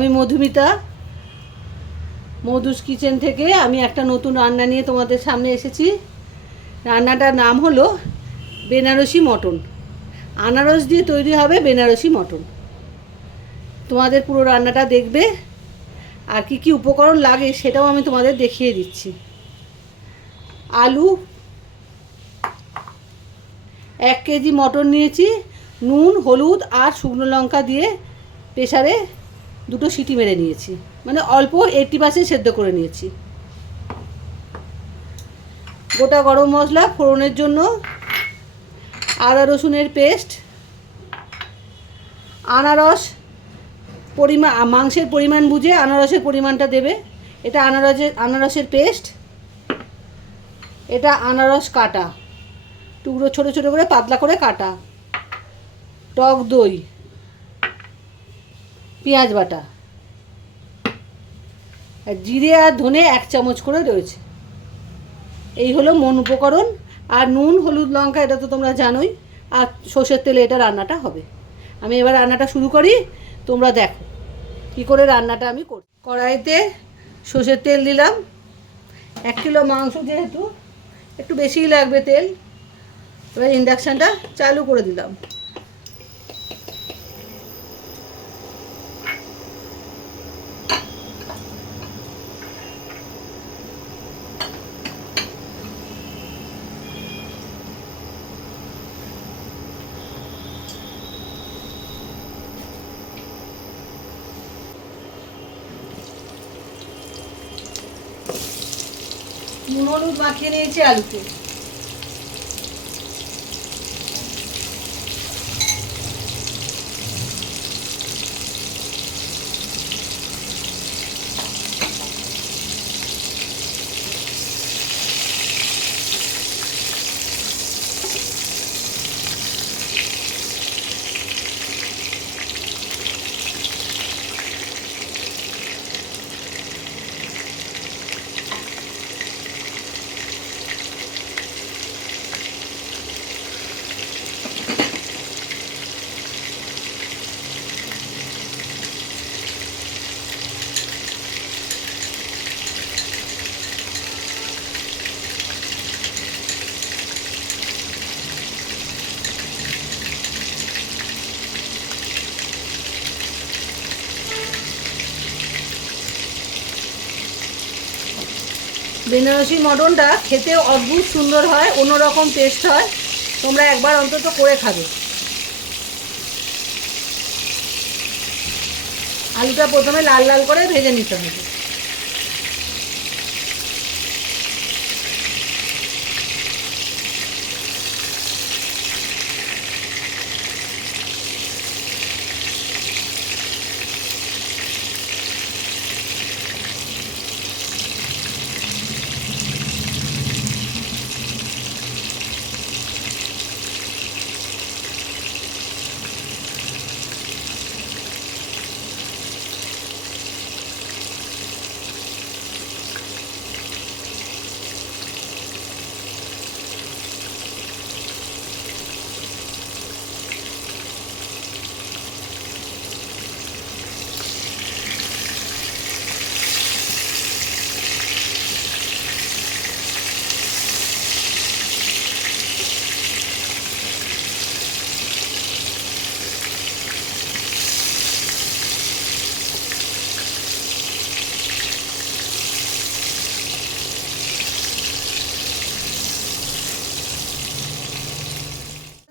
আমি মধুমিতা, মধুস কিচেন থেকে আমি একটা নতুন রান্না নিয়ে তোমাদের সামনে এসেছি। রান্নাটার নাম হলো বেনারসি মটন। আনারস দিয়ে তৈরি হবে বেনারসি মটন। তোমাদের পুরো রান্নাটা দেখবে আর কি কি উপকরণ লাগে সেটাও আমি তোমাদের দেখিয়ে দিচ্ছি। আলু এক কেজি মটন নিয়েছি, নুন, হলুদ আর শুকনো লঙ্কা দিয়ে প্রেসারে দুটো সিটি মেরে নিয়েছি। মানে অল্প এইটটি পার্সেন্ট সেদ্ধ করে নিয়েছি। গোটা গরম মশলা, ফোড়নের জন্য আদা রসুনের পেস্ট, আনারস পরিমাণ মাংসের পরিমাণ বুঝে আনারসের পরিমাণটা দেবে। এটা আনারসের আনারসের পেস্ট, এটা আনারস কাটা। টুকরো ছোট ছোট করে, পাতলা করে কাটা। টক দই। পেঁয়াজ বাটা। আর জিরে আর ধনে এক চামচ করে রয়েছে। এই হলো মন উপকরণ। আর নুন, হলুদ, লঙ্কা, এটা তো তোমরা জানোই। আর সর্ষের তেলে এটা রান্নাটা হবে। আমি এবার রান্নাটা শুরু করি। তোমরা দেখো কী করে রান্নাটা আমি করি, কড়াইতে সর্ষের তেল দিলাম। এক কিলো মাংস যেহেতু, একটু বেশিই লাগবে তেল। এবার ইন্ডাকশানটা চালু করে দিলাম। নুন হলুদ মাখিয়ে নিয়েছি আলুতে। বেনারসি মটনটা খেতে অদ্ভুত সুন্দর হয়, অন্যরকম টেস্ট হয়। তোমরা একবার অন্তত করে খাবে। আলুটা প্রথমে লাল লাল করে ভেজে নিতে হবে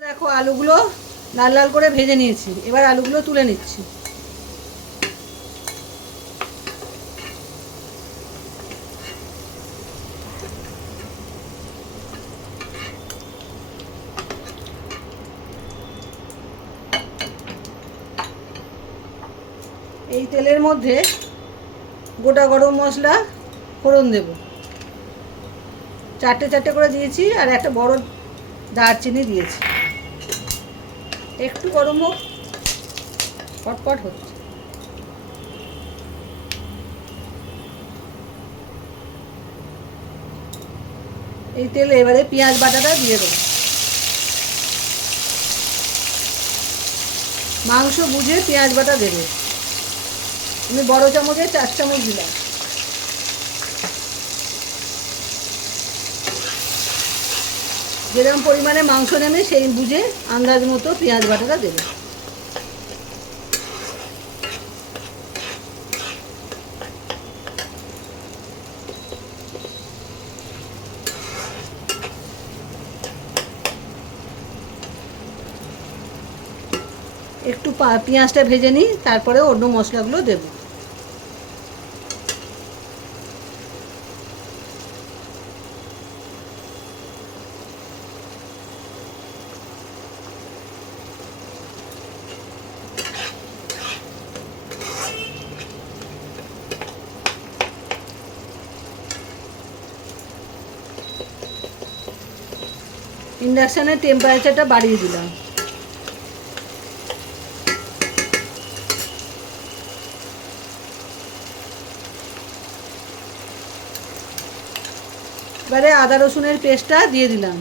দেখো আলুগুলো লাল লাল করে ভেজে নিয়েছি। এবার আলুগুলো তুলে নিচ্ছি। এই তেলের মধ্যে গোটা গরম মশলা ফোড়ন দেব। চারটে চারটে করে দিয়েছি আর একটা বড় দারচিনি দিয়েছি। একটু গরম হোক, পটপট হচ্ছে এই তেলে এবারে পেঁয়াজ বাটাটা দিয়ে দেবো। মাংস বুঝে পেঁয়াজ বাটা দেবে। আমি বড় চামচে চার চামচ দিলাম। যেরকম পরিমাণে মাংস নেবে, সেই বুঝে আন্দাজ মতো পেঁয়াজ বাটাটা দেবে। একটু পেঁয়াজটা ভেজে নিই, তারপরে অন্য মশলাগুলো দেবো। ইন্ডাকশানের টেম্পারেচারটা বাড়িয়ে দিলাম। এবারে আদা রসুনের পেস্টটা দিয়ে দিলাম।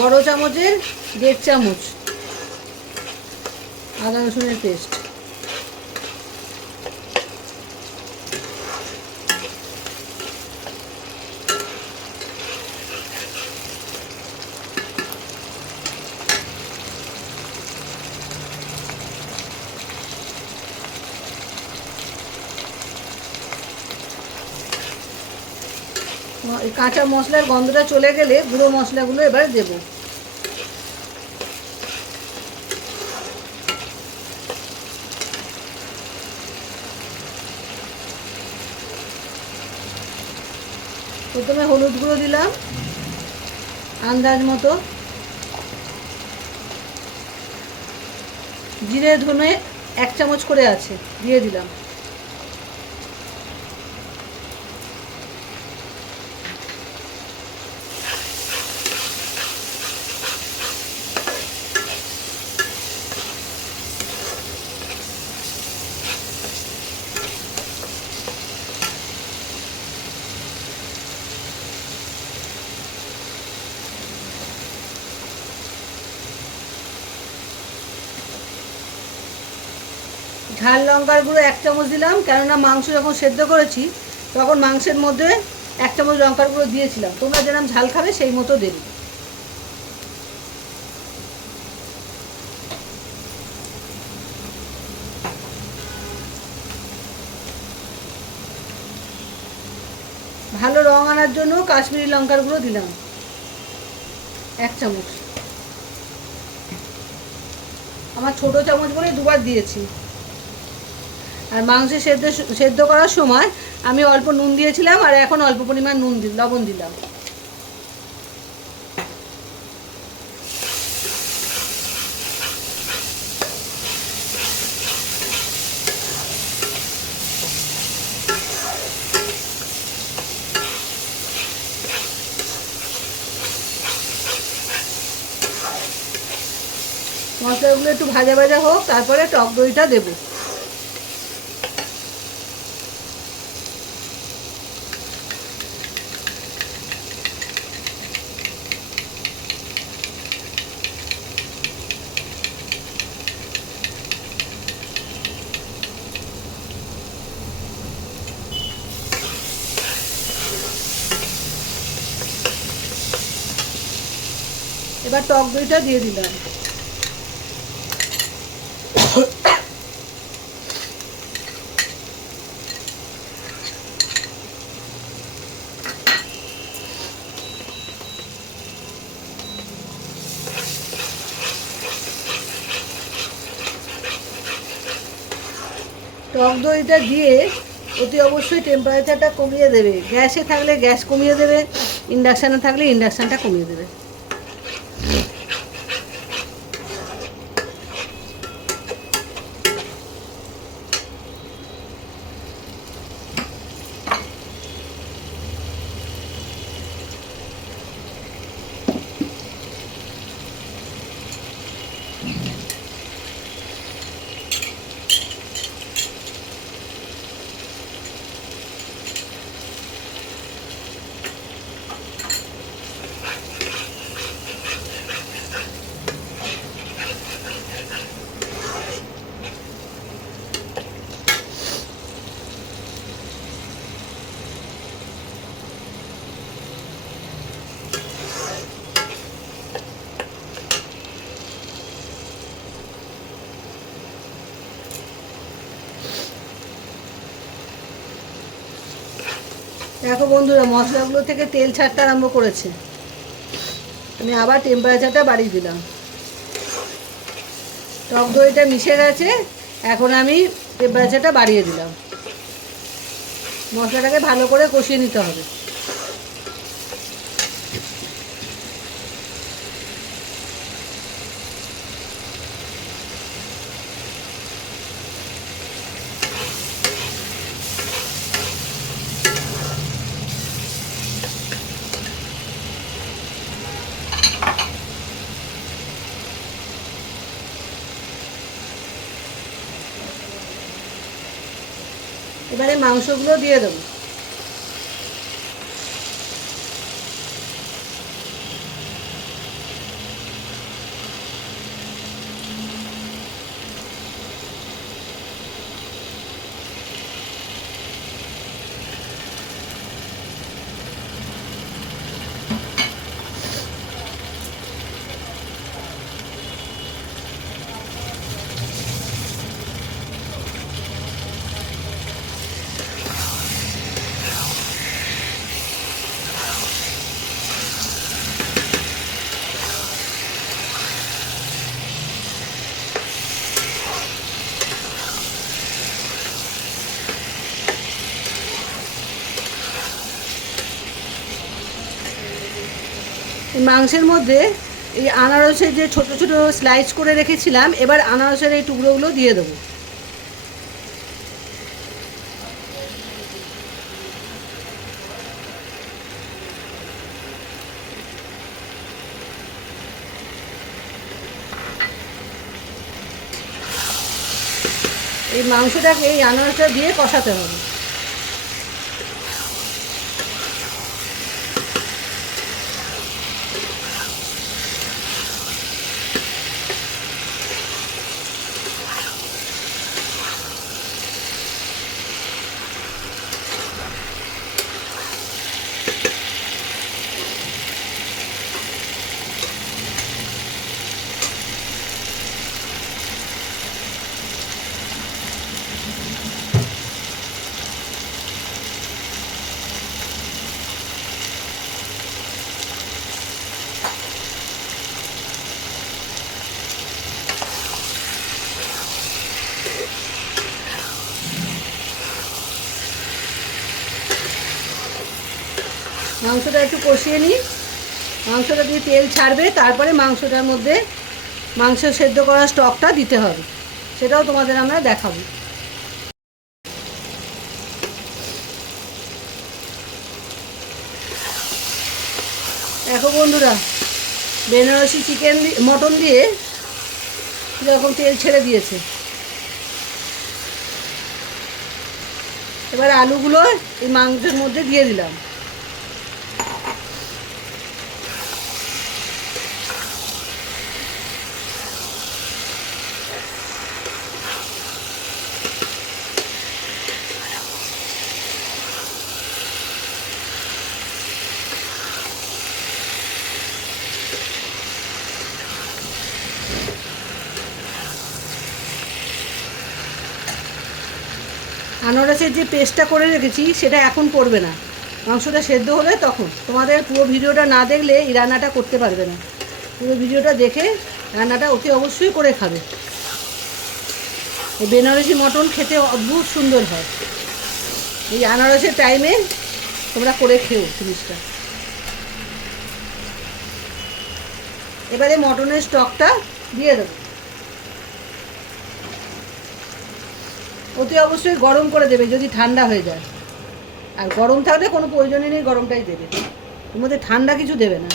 বড় চামচের দেড় চামচ আদা রসুনের পেস্ট কাঁচা মশলার গন্ধটা চলে গেলে গুঁড়ো মশলাগুলো এবার দেবো। প্রথমে হলুদ গুঁড়ো দিলাম, আন্দাজ মতো। জিরে, ধনে এক চামচ করে আছে, দিয়ে দিলাম। ঝাল লঙ্কার গুঁড়ো এক চামচ দিলাম, কেননা মাংস যখন সেদ্ধ করেছি, তখন মাংসের মধ্যে এক চামচ লঙ্কার গুঁড়ো দিয়েছিলাম। তোমরা যেরকম ঝাল খাবে, সেই মতো দেবে। ভালো রং আনার জন্য কাশ্মীরি লঙ্কার গুঁড়ো দিলাম। এক চামচ। আমার ছোট চামচ বলে দুবার দিয়েছি। আর মাংস সেদ্ধ সেদ্ধ করার সময় আমি অল্প নুন দিয়েছিলাম আর এখন অল্প পরিমাণ নুন লবণ দিলাম। মশলাগুলো একটু ভাজা ভাজা হোক, তারপরে টক দইটা দেবো। এবার টক দইটা দিয়ে দিলাম। টক দইটা দিয়ে অতি অবশ্যই টেম্পারেচারটা কমিয়ে দেবে। গ্যাসে থাকলে গ্যাস কমিয়ে দেবে ইন্ডাকশানে থাকলে ইন্ডাকশানটা কমিয়ে দেবে। দেখো বন্ধুরা, মশলাগুলো থেকে তেল ছাড়তে আরম্ভ করেছে। আমি আবার টেম্পারেচারটা বাড়িয়ে দিলাম। টক দইটা মিশে গেছে, এখন আমি টেম্পারেচারটা বাড়িয়ে দিলাম। মশলাটাকে ভালো করে কষিয়ে নিতে হবে। এবারে মাংসগুলো দিয়ে দেবো। মাংসের মধ্যে এই আনারসের যে ছোট ছোট স্লাইস করে রেখেছিলাম, এবার আনারসের এই টুকরোগুলো দিয়ে দেবো। এই মাংসটাকে এই আনারসটা দিয়ে কষাতে হবে। মাংসটা একটু কষিয়ে নিই। মাংসটা দিয়ে তেল ছাড়বে, তারপরে মাংসটার মধ্যে মাংস সেদ্ধ করা স্টকটা দিতে হবে। সেটাও তোমাদের আমরা দেখাবো। দেখো বন্ধুরা, বেনারসি চিকেন মটন দিয়ে কীরকম তেল ছেড়ে দিয়েছে। এবার আলুগুলো এই মাংসের মধ্যে দিয়ে দিলাম। আনারসের যে পেস্টটা করে রেখেছি, সেটা এখন পড়বে না। মাংসটা সেদ্ধ হলে তখন। তোমাদের পুরো ভিডিওটা না দেখলে এই রান্নাটা করতে পারবে না। পুরো ভিডিওটা দেখে রান্নাটা অতি অবশ্যই করে খাবে। এই বেনারসি মটন খেতে অদ্ভুত সুন্দর হয়। এই আনারসের টাইমে তোমরা করে খেও জিনিসটা। এবারে মটনের স্টকটা দিয়ে দেবো। অতি অবশ্যই গরম করে দেবে যদি ঠান্ডা হয়ে যায়। আর গরম থাকলে কোনো প্রয়োজনই নেই, গরমটাই দেবে। এর মধ্যে ঠান্ডা কিছু দেবে না।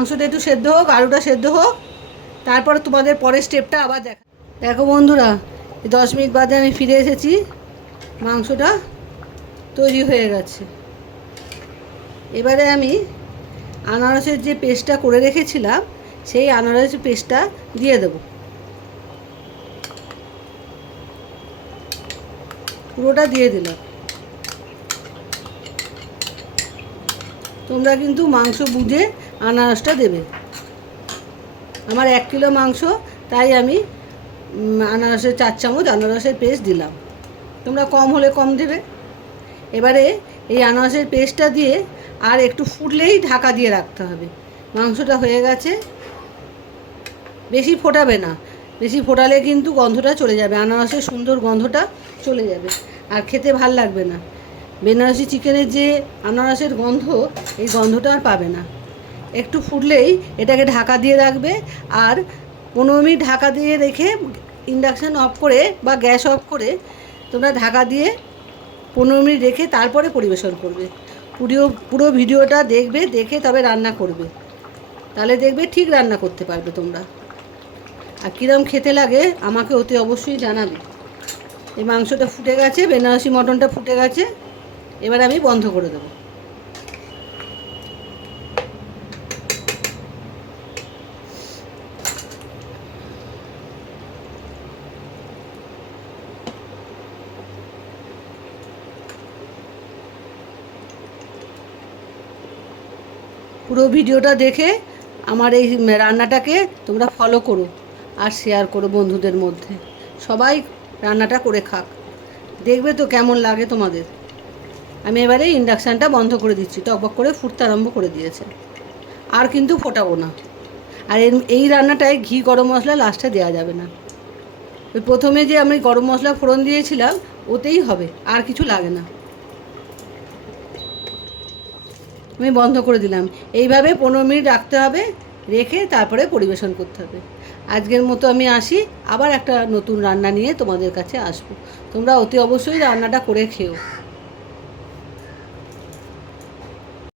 মাংসটা একটু সেদ্ধ হোক, আলুটা সেদ্ধ হোক। তারপরে তোমাদের পরের স্টেপটা আবার দেখা। দেখো বন্ধুরা দশ মিনিট বাদে আমি ফিরে এসেছি। মাংসটা তৈরি হয়ে গেছে। এবারে আমি আনারসের যে পেস্টটা করে রেখেছিলাম, সেই আনারস পেস্টটা দিয়ে দেব। পুরোটা দিয়ে দিলাম। তোমরা কিন্তু মাংস বুঝে আনারসটা দেবে। আমার এক কিলো মাংস, তাই আমি আনারসের চার চামচ আনারসের পেস্ট দিলাম। তোমরা কম হলে কম দেবে। এবারে এই আনারসের পেস্টটা দিয়ে আর একটু ফুটলেই ঢাকা দিয়ে রাখতে হবে। মাংসটা হয়ে গেছে। বেশি ফোটাবে না। বেশি ফোটালে কিন্তু গন্ধটা চলে যাবে। আনারসের সুন্দর গন্ধটা চলে যাবে। আর খেতে ভালো লাগবে না। বেনারসি চিকেনের যে আনারসের গন্ধ, এই গন্ধটা আর পাবে না। একটু ফুটলেই এটাকে ঢাকা দিয়ে রাখবে আর পনেরো মিনিট ঢাকা দিয়ে রেখে ইন্ডাকশান অফ করে বা গ্যাস অফ করে তোমরা ঢাকা দিয়ে পনেরো মিনিট রেখে তারপরে পরিবেশন করবে। পুরো পুরো ভিডিওটা দেখবে, দেখে তবে রান্না করবে। তাহলে দেখবে ঠিক রান্না করতে পারবে তোমরা। আর কীরম খেতে লাগে আমাকে অতি অবশ্যই জানাবে। এই মাংসটা ফুটে গেছে, বেনারসি মটনটা ফুটে গেছে, এবার আমি বন্ধ করে দেবো। পুরো ভিডিওটা দেখে আমার এই রান্নাটাকে তোমরা ফলো করো আর শেয়ার করো বন্ধুদের মধ্যে। সবাই রান্নাটা করে খাক। দেখবে তো কেমন লাগে তোমাদের। আমি এবারে ইন্ডাকশানটা বন্ধ করে দিচ্ছি, টকবক করে ফুটতে আরম্ভ করে দিয়েছে। আর কিন্তু ফোটাবো না। আর এই রান্নাটায় ঘি, গরম মশলা লাস্টে দেওয়া যাবে না। ওই প্রথমে যে আমি গরম মশলা ফোড়ন দিয়েছিলাম, ওতেই হবে, আর কিছু লাগে না। আমি বন্ধ করে দিলাম। এইভাবে পনেরো মিনিট রাখতে হবে, রেখে তারপরে পরিবেশন করতে হবে। আজকের মতো আমি আসি, আবার একটা নতুন রান্না নিয়ে তোমাদের কাছে আসব। তোমরা অতি অবশ্যই রান্নাটা করে খেও।